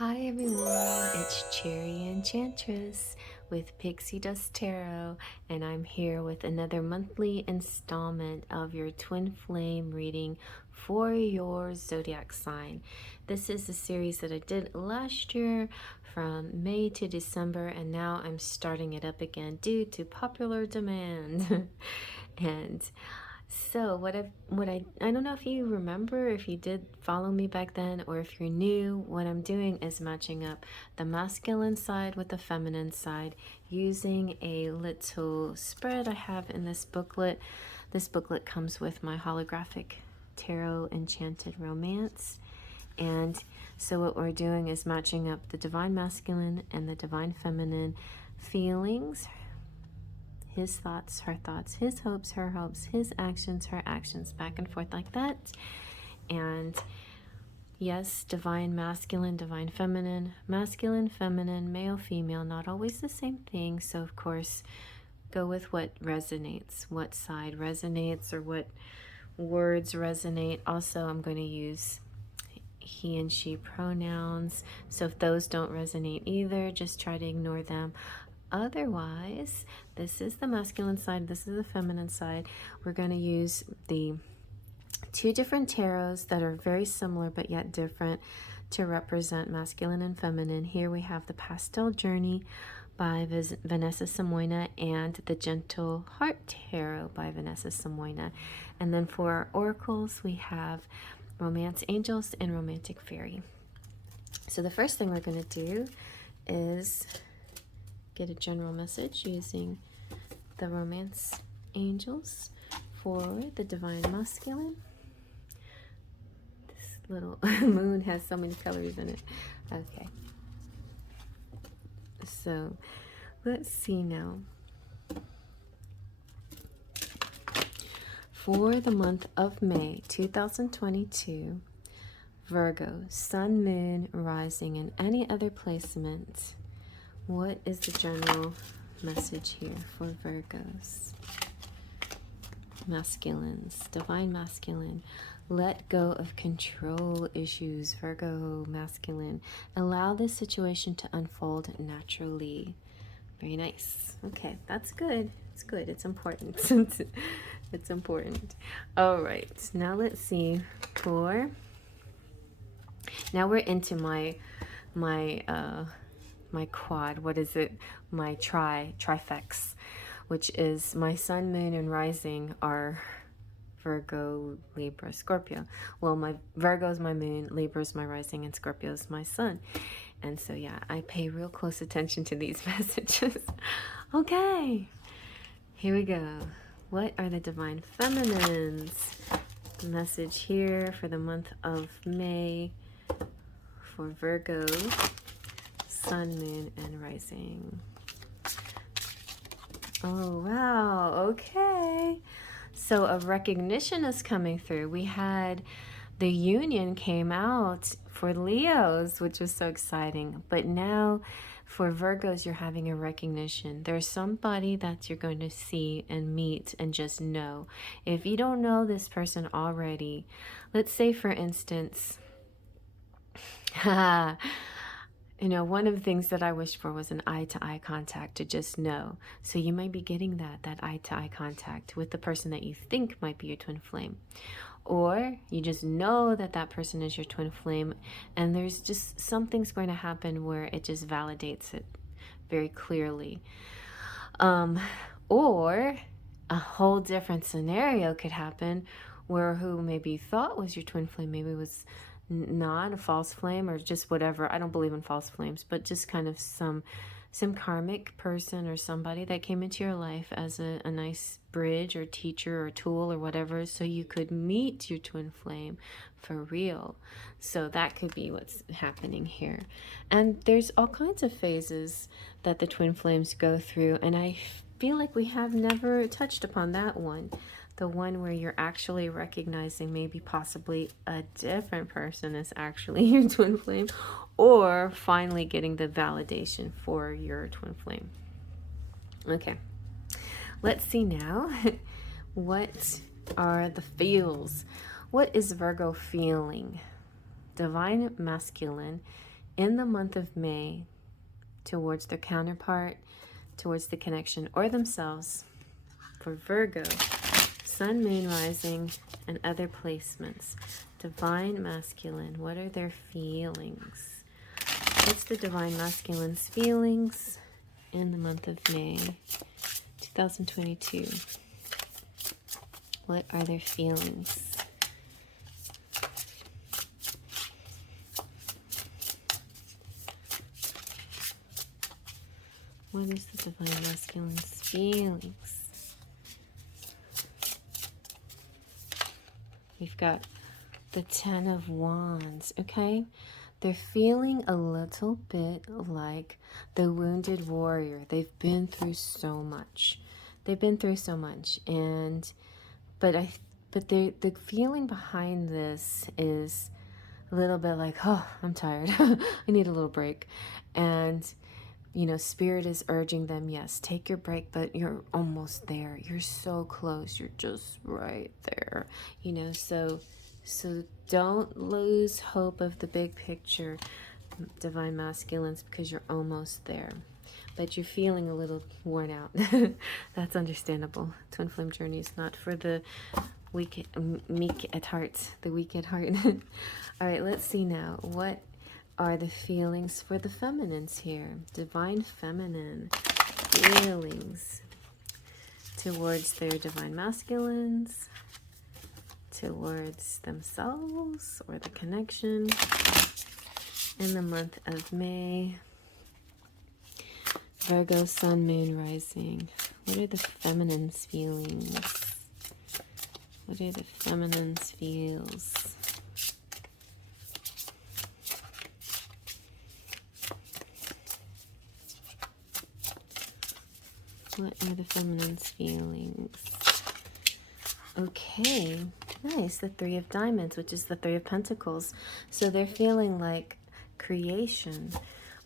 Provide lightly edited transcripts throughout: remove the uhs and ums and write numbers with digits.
Hi everyone, it's CherryEnchantress with Pixie Dust Tarot, and I'm here with another monthly installment of your twin flame reading for your zodiac sign. This is a series that I did last year from May to December, and now I'm starting it up again due to popular demand. and so I don't know if you remember, if you did follow me back then, or if you're new, what I'm doing is matching up the masculine side with the feminine side using a little spread I have in this booklet. This booklet comes with my holographic tarot enchanted romance. And so what we're doing is matching up the divine masculine and the divine feminine feelings, his thoughts, her thoughts, his hopes, her hopes, his actions, her actions, back and forth like that. And yes, divine masculine, divine feminine, masculine, feminine, male, female, not always the same thing. So, of course, go with what resonates, what side resonates, or what words resonate. Also, I'm going to use he and she pronouns. So, if those don't resonate either, just try to ignore them. Otherwise, this is the masculine side, this is the feminine side. We're going to use the two different tarots that are very similar but yet different to represent masculine and feminine. Here we have the Pastel Journey by Vanessa Simoina and the Gentle Heart Tarot by Vanessa Simoina. And then for our oracles, we have Romance Angels and Romantic Fairy. So the first thing we're going to do is get a general message using the Romance Angels for the Divine Masculine. This little moon has so many colors in it. Okay. So let's see now. For the month of May 2022, Virgo, Sun, Moon, Rising, and any other placement. What is the general message here for Virgos? Masculines, divine masculine. Let go of control issues, Virgo masculine. Allow this situation to unfold naturally. Very nice. Okay, that's good. It's good. It's important. It's important. All right, now let's see for... Now we're into my quad, what is it? My trifex, which is my sun, moon, and rising are Virgo, Libra, Scorpio. Well, my Virgo's my moon, Libra's my rising, and Scorpio's my sun. And so, yeah, I pay real close attention to these messages. Okay, here we go. What are the divine feminines? The message here for the month of May for Virgo, Sun, Moon, and Rising. Oh, wow. Okay. So a recognition is coming through. We had the union came out for Leos, which was so exciting. But now for Virgos, you're having a recognition. There's somebody that you're going to see and meet and just know. If you don't know this person already, let's say, for instance, you know, one of the things that I wished for was an eye-to-eye contact to just know. So you might be getting that eye-to-eye contact with the person that you think might be your twin flame. Or you just know that that person is your twin flame, and there's just something's going to happen where it just validates it very clearly. Or a whole different scenario could happen where who maybe thought was your twin flame maybe was not a false flame, or just whatever. I don't believe in false flames, but just kind of some karmic person or somebody that came into your life as a nice bridge or teacher or tool or whatever, so you could meet your twin flame for real. So that could be what's happening here. And there's all kinds of phases that the twin flames go through, and I feel like we have never touched upon that one. The one where you're actually recognizing maybe possibly a different person is actually your twin flame, or finally getting the validation for your twin flame. Okay, let's see now. What are the feels? What is Virgo feeling? Divine masculine in the month of May towards their counterpart, towards the connection, or themselves. For Virgo, Sun, Moon, Rising, and other placements. Divine Masculine, what are their feelings? What's the Divine Masculine's feelings in the month of May 2022? What are their feelings? What is the Divine Masculine's feelings? We've got the Ten of Wands, okay? They're feeling a little bit like the wounded warrior. They've been through so much. They've been through so much. But the feeling behind this is a little bit like, oh, I'm tired. I need a little break. And you know, Spirit is urging them, yes, take your break, but you're almost there. You're so close. You're just right there. You know, so don't lose hope of the big picture, Divine Masculines, because you're almost there. But you're feeling a little worn out. That's understandable. Twin Flame journey is not for the meek at heart, the weak at heart. All right, let's see now. What are the feelings for the feminines here? Divine Feminine feelings towards their Divine Masculines, towards themselves or the connection in the month of May. Virgo, Sun, Moon, Rising. What are the feminines' feelings? What are the feminines' feels? What are the feminine's feelings? Okay, nice. The Three of Diamonds, which is the Three of Pentacles. So they're feeling like creation,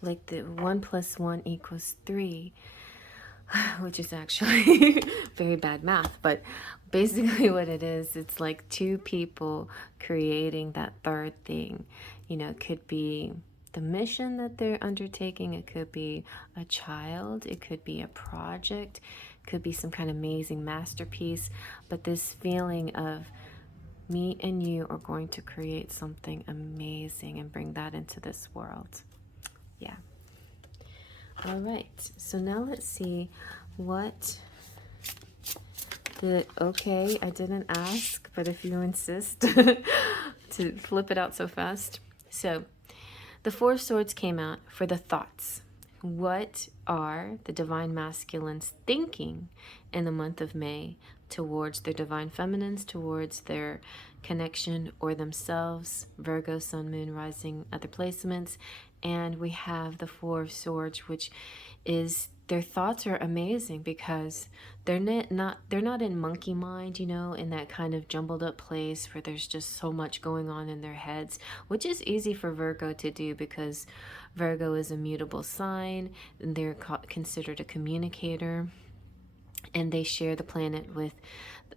like the 1 + 1 = 3, which is actually very bad math. But basically what it is, it's like two people creating that third thing. You know, it could be the mission that they're undertaking, it could be a child, it could be a project, it could be some kind of amazing masterpiece, but this feeling of me and you are going to create something amazing and bring that into this world. Yeah. All right, so now let's see what okay, I didn't ask, but if you insist to flip it out so fast. So the Four of Swords came out for the thoughts. What are the Divine Masculines thinking in the month of May towards their Divine Feminines, towards their connection or themselves? Virgo, Sun, Moon, Rising, other placements. And we have the Four of Swords, which is their thoughts are amazing because they're not in monkey mind, you know, in that kind of jumbled up place where there's just so much going on in their heads, which is easy for Virgo to do because Virgo is a mutable sign and they're considered a communicator, and they share the planet with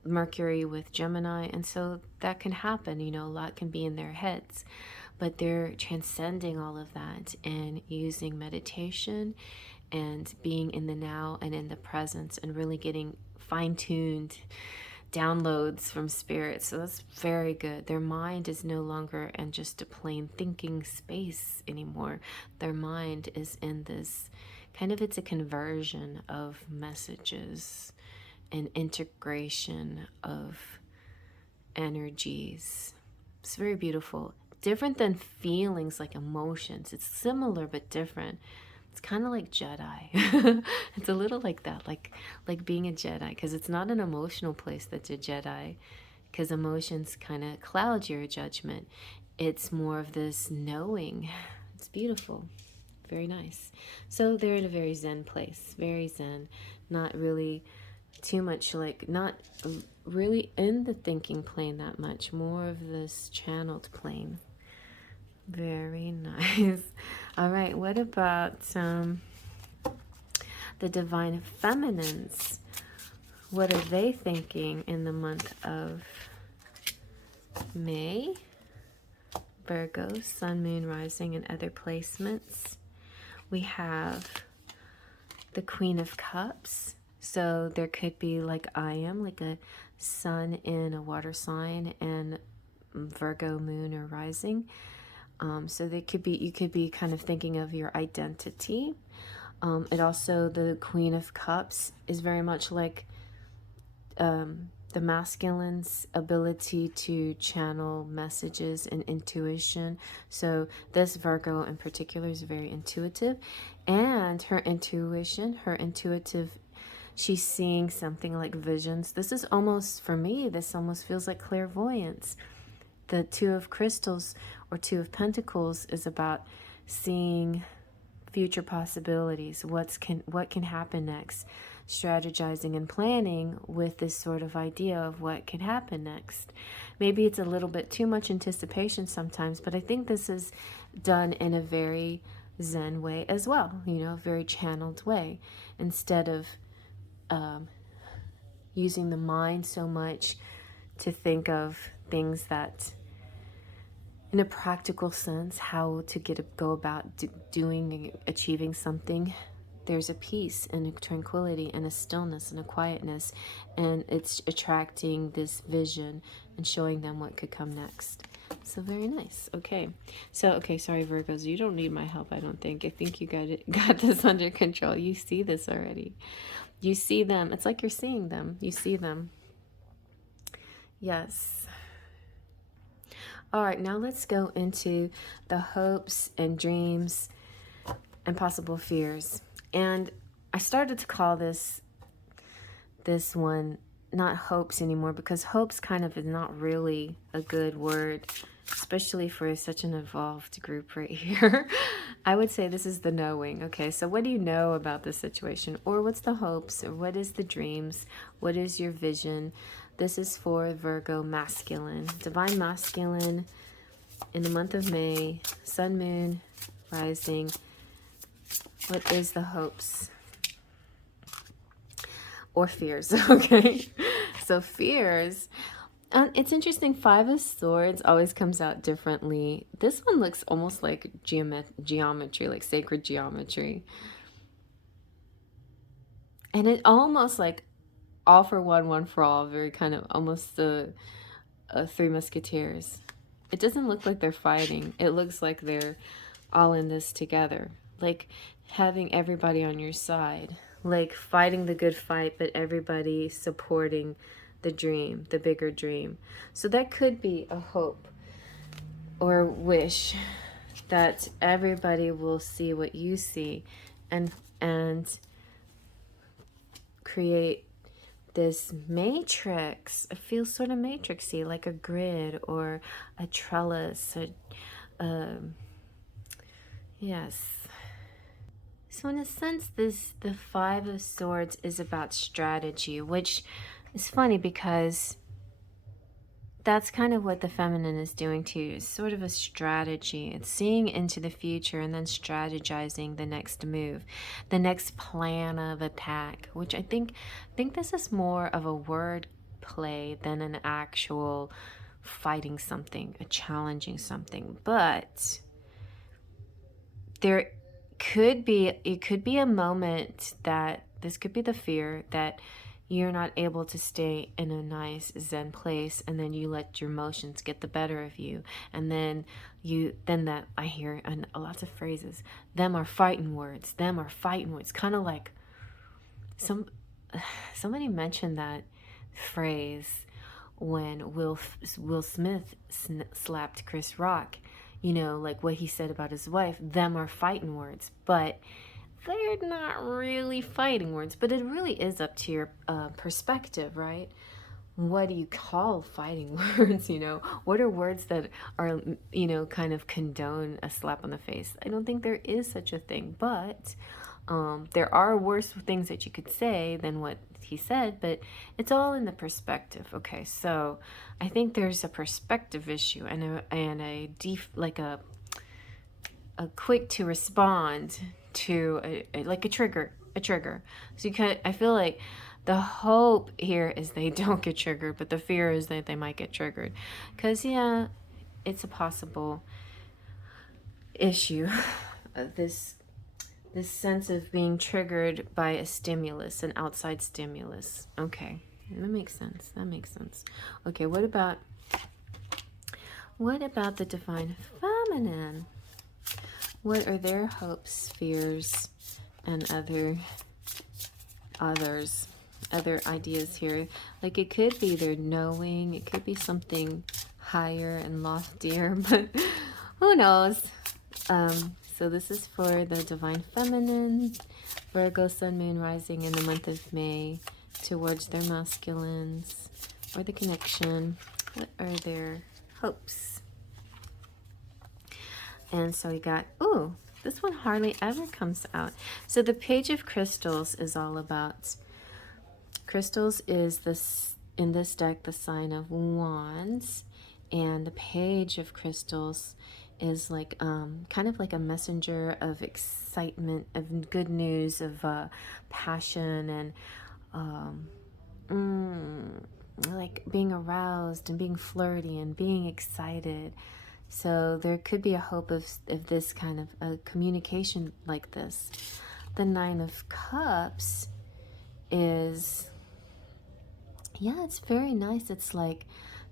Mercury with Gemini, and so that can happen, you know, a lot can be in their heads, but they're transcending all of that and using meditation and being in the now and in the presence and really getting fine-tuned downloads from spirit. So that's very good. Their mind is no longer in just a plain thinking space anymore. Their mind is in this kind of, it's a conversion of messages and integration of energies. It's very beautiful. Different than feelings like emotions. It's similar but different. It's kind of like Jedi. It's a little like that, like being a Jedi, because it's not an emotional place that's a Jedi, because emotions kind of cloud your judgment. It's more of this knowing. It's beautiful. Very nice. So they're in a very Zen place, very Zen, not really too much, like not really in the thinking plane that much, more of this channeled plane. Very nice. All right, what about the Divine Feminines? What are they thinking in the month of May? Virgo, Sun, Moon, Rising, and other placements. We have the Queen of Cups. So there could be, like I am, like a Sun in a water sign and Virgo, Moon, or Rising. So they could be, you could be kind of thinking of your identity. It also, the Queen of Cups is very much like the masculine's ability to channel messages and intuition. So this Virgo in particular is very intuitive, and her intuition, her intuitive, she's seeing something like visions. This is almost, for me, this almost feels like clairvoyance. The Two of Crystals or Two of Pentacles is about seeing future possibilities, what can happen next, strategizing and planning with this sort of idea of what can happen next. Maybe it's a little bit too much anticipation sometimes, but I think this is done in a very Zen way as well, you know, a very channeled way, instead of using the mind so much to think of things that, in a practical sense, how to go about doing, achieving something. There's a peace and a tranquility and a stillness and a quietness, and it's attracting this vision and showing them what could come next. So very nice. Okay, so okay, sorry Virgos, you don't need my help. I don't think. I think you got this under control. You see this already. You see them. It's like you're seeing them. You see them. Yes. All right, now let's go into the hopes and dreams and possible fears. And I started to call this one not hopes anymore, because hopes kind of is not really a good word, especially for such an evolved group right here. I would say this is the knowing. Okay, so what do you know about the situation? Or what's the hopes? Or what is the dreams? What is your vision? This is for Virgo masculine, divine masculine in the month of May, Sun, Moon, Rising. What is the hopes or fears? Okay, so fears. It's interesting. Five of Swords always comes out differently. This one looks almost like geometry, like sacred geometry. And it almost like all for one, one for all, very kind of almost the Three Musketeers. It doesn't look like they're fighting. It looks like they're all in this together. Like having everybody on your side. Like fighting the good fight, but everybody supporting the dream, the bigger dream. So that could be a hope or wish that everybody will see what you see and create this matrix. It feels sort of matrixy, like a grid or a trellis. Yes. So in a sense, the Five of Swords is about strategy, which is funny because that's kind of what the feminine is doing too. It's sort of a strategy. It's seeing into the future and then strategizing the next move, the next plan of attack, which I think this is more of a word play than an actual fighting something, a challenging something. But there could be, it could be a moment that this could be the fear that you're not able to stay in a nice Zen place, and then you let your emotions get the better of you, and then that I hear and lots of phrases, them are fighting words, kind of like somebody mentioned that phrase when Will Smith slapped Chris Rock, you know, like what he said about his wife, them are fighting words, but they're not really fighting words. But it really is up to your perspective, right? What do you call fighting words? You know, what are words that are, you know, kind of condone a slap on the face? I don't think there is such a thing, but there are worse things that you could say than what he said, but it's all in the perspective. Okay, so I think there's a perspective issue and a quick to respond to like a trigger. So I feel like the hope here is they don't get triggered, but the fear is that they might get triggered, because yeah, it's a possible issue. This sense of being triggered by a stimulus, an outside stimulus. Okay, that makes sense. That makes sense. Okay, what about the divine feminine? What are their hopes, fears, and other ideas here? Like, it could be their knowing, it could be something higher and loftier, but who knows? So this is for the divine feminine, Virgo, sun, moon, rising in the month of May, towards their masculines, or the connection. What are their hopes? And so we got, ooh, this one hardly ever comes out. So the Page of Crystals is all about, crystals is this, in this deck, the sign of Wands, and the Page of Crystals is like kind of like a messenger of excitement, of good news, of passion, and like being aroused and being flirty and being excited. So there could be a hope of this kind of a communication like this. The Nine of Cups is, yeah, it's very nice. It's like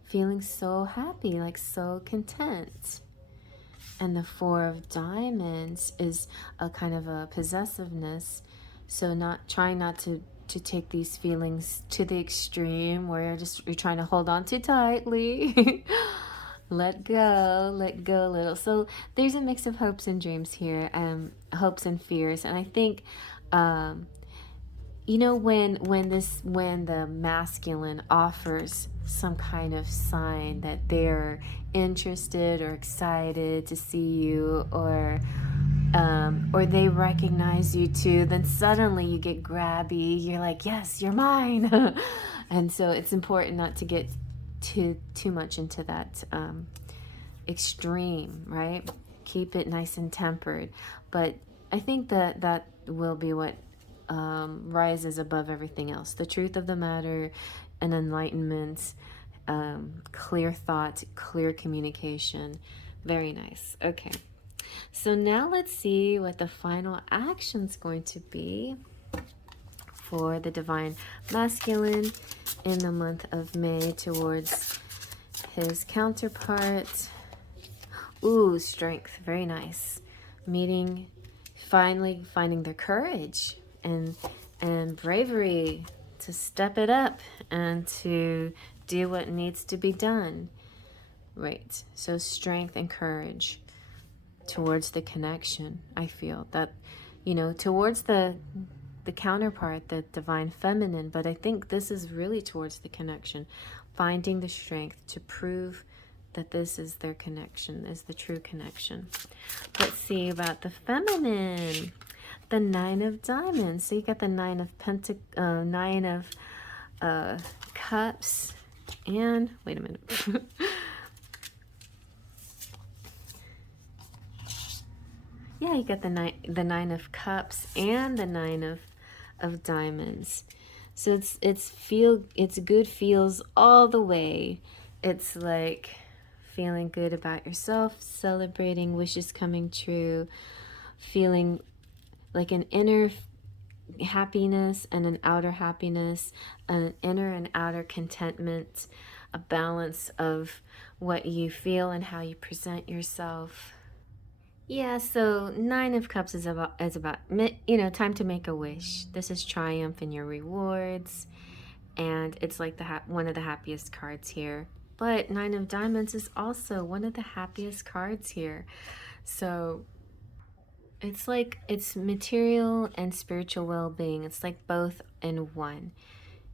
feeling so happy, like so content. And the Four of Diamonds is a kind of a possessiveness. So trying not to take these feelings to the extreme where you're trying to hold on too tightly. Let go a little. So there's a mix of hopes and dreams here, hopes and fears. And I think, you know, when the masculine offers some kind of sign that they're interested or excited to see you, or they recognize you too, then suddenly you get grabby. You're like, yes, you're mine. And so it's important not to get too much into that extreme, right? Keep it nice and tempered. But I think that will be what rises above everything else. The truth of the matter, and enlightenment, clear thought, clear communication. Very nice. Okay. So now let's see what the final action's going to be for the divine masculine in the month of May towards his counterpart. Ooh, strength. Very nice. Finally finding their courage and bravery to step it up and to do what needs to be done. Right. So strength and courage towards the connection. I feel that, you know, towards the counterpart, the divine feminine, but I think this is really towards the connection, finding the strength to prove that this is their connection, is the true connection. Let's see about the feminine. The Nine of Diamonds. So you got the Nine of Cups, and wait a minute. Yeah, you got the Nine of Cups and the Nine of Diamonds. So it's good feels all the way. It's like feeling good about yourself, celebrating wishes coming true, feeling like an inner happiness and an outer happiness, an inner and outer contentment, a balance of what you feel and how you present yourself. Yeah, so Nine of Cups is about you know, time to make a wish. This is triumph in your rewards, and it's like one of the happiest cards here. But Nine of Diamonds is also one of the happiest cards here. So it's like it's material and spiritual well-being. It's like both in one.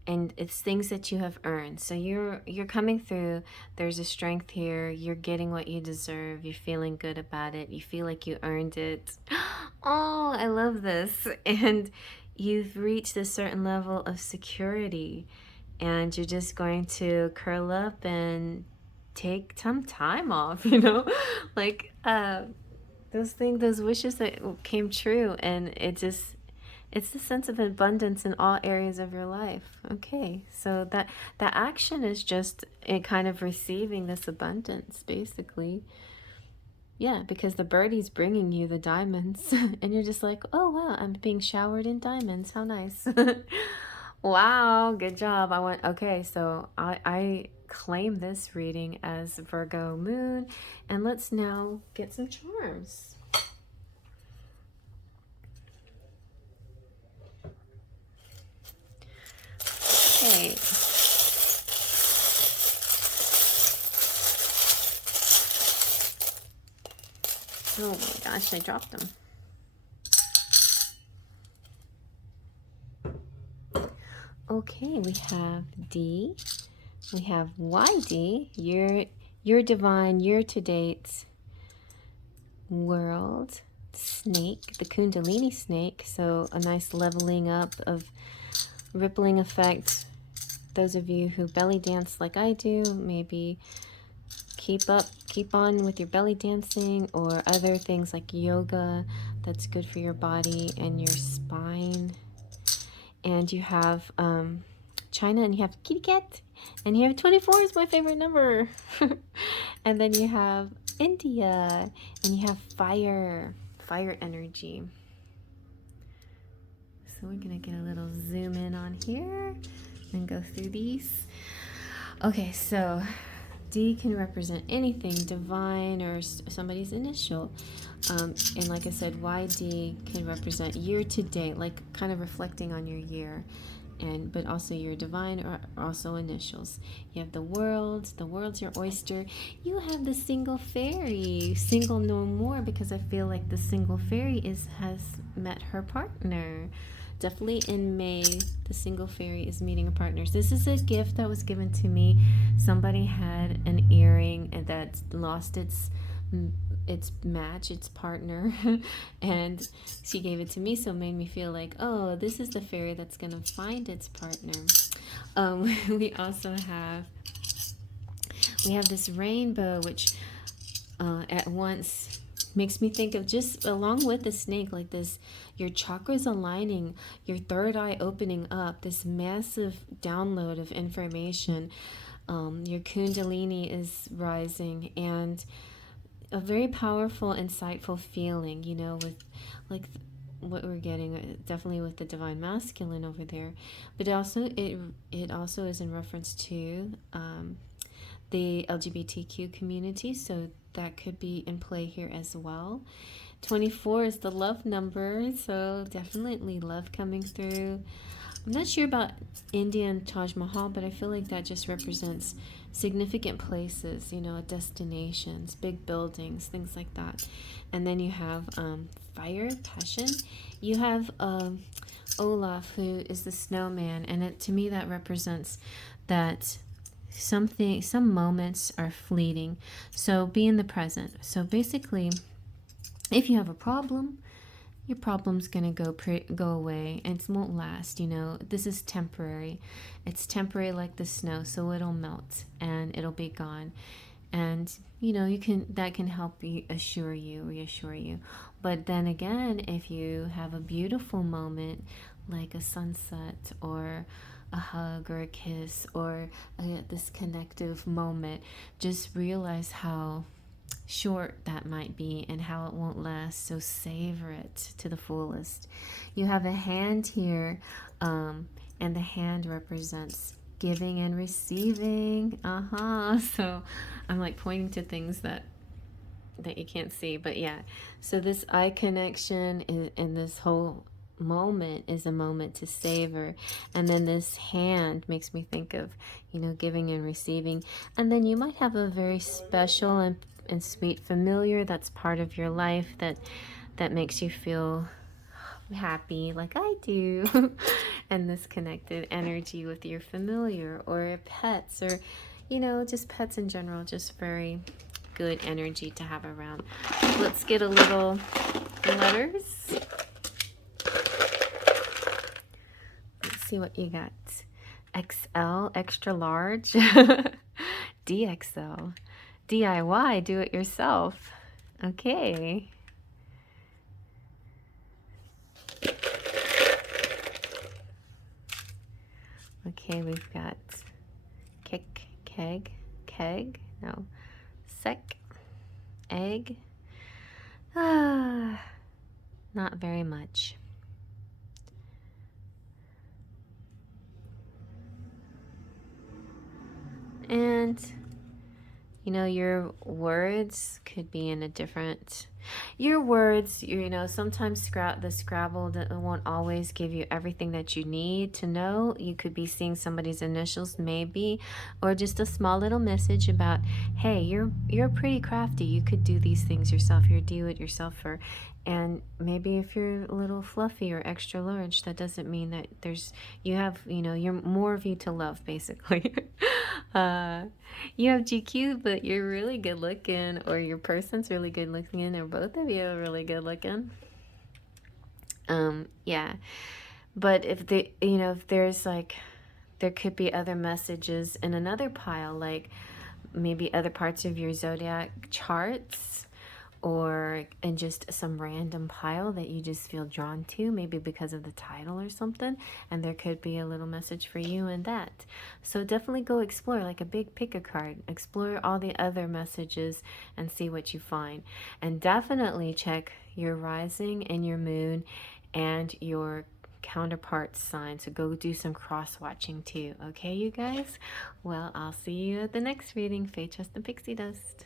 And it's things that you have earned. So you're coming through. There's a strength here. You're getting what you deserve. You're feeling good about it. You feel like you earned it. Oh, I love this. And you've reached a certain level of security, and you're just going to curl up and take some time off, you know? Like those wishes that came true, and It's the sense of abundance in all areas of your life. Okay, so that action is just a kind of receiving this abundance, basically. Yeah, because the birdie's bringing you the diamonds, and you're just like, oh wow, I'm being showered in diamonds. How nice. Wow, good job. Okay, so I claim this reading as Virgo moon, and let's now get some charms. Okay. Oh my gosh, I dropped them. Okay, we have D. We have YD, your divine, year to date world snake, the Kundalini snake. So a nice leveling up of rippling effect. Those of you who belly dance like I do, maybe keep on with your belly dancing, or other things like yoga that's good for your body and your spine. And you have China, and you have kitty cat, and you have 24 is my favorite number. And then you have India, and you have fire energy. So we're gonna get a little zoom in on here and go through these. Okay, so D can represent anything divine or somebody's initial. And like I said, YD can represent year to date, like kind of reflecting on your year. But also your divine or also initials. You have the world's your oyster. You have the single fairy, single no more, because I feel like the single fairy has met her partner. Definitely in May, the single fairy is meeting a partner. This is a gift that was given to me. Somebody had an earring that lost its match, its partner, and she gave it to me, so it made me feel like, oh, this is the fairy that's gonna find its partner. We also have this rainbow, which at once makes me think of, just along with the snake, like this, your chakras aligning, your third eye opening up, this massive download of information. Your kundalini is rising, and a very powerful, insightful feeling, you know, with like what we're getting, definitely with the divine masculine over there. But also it also is in reference to the LGBTQ community, so that could be in play here as well. 24 is the love number, so definitely love coming through. I'm not sure about India and Taj Mahal, but I feel like that just represents significant places, you know, destinations, big buildings, things like that. And then you have fire, passion. You have Olaf, who is the snowman, and to me that represents that some moments are fleeting. So be in the present. So basically, if you have a problem, your problem's gonna go away, and it won't last. You know, this is temporary. It's temporary, like the snow, so it'll melt and it'll be gone. And you know, that can help reassure you. But then again, if you have a beautiful moment, like a sunset or a hug or a kiss or this connective moment, just realize how short that might be and how it won't last, so savor it to the fullest. You have a hand here, and the hand represents giving and receiving. So I'm like pointing to things that you can't see, but yeah. So this eye connection in this whole moment is a moment to savor. And then this hand makes me think of, you know, giving and receiving. And then you might have a very special and sweet familiar that's part of your life that makes you feel happy, like I do. And this connected energy with your familiar or pets, or you know, just pets in general, just very good energy to have around. Let's get a little letters. Let's see what you got. XL, extra large. DXL, DIY, do it yourself. Okay. Okay, we've got kick, keg, no, sec, egg. Not very much. And you know, your words could be in a different, your words, you know, sometimes the Scrabble won't always give you everything that you need to know. You could be seeing somebody's initials maybe, or just a small little message about, hey, you're pretty crafty. You could do these things yourself. You're a do-it-yourselfer. And maybe if you're a little fluffy or extra large, that doesn't mean that you have, you know, you're more of you to love, basically. You have GQ, but you're really good looking, or your person's really good looking, or both of you are really good looking. Yeah. But if there's like, there could be other messages in another pile, like maybe other parts of your zodiac charts, or in just some random pile that you just feel drawn to, maybe because of the title or something, and there could be a little message for you in that. So definitely go explore, like a big pick a card, explore all the other messages and see what you find. And definitely check your rising and your moon and your counterpart sign, so go do some cross watching too. Okay, you guys? Well, I'll see you at the next reading. Faith, trust, and pixie dust.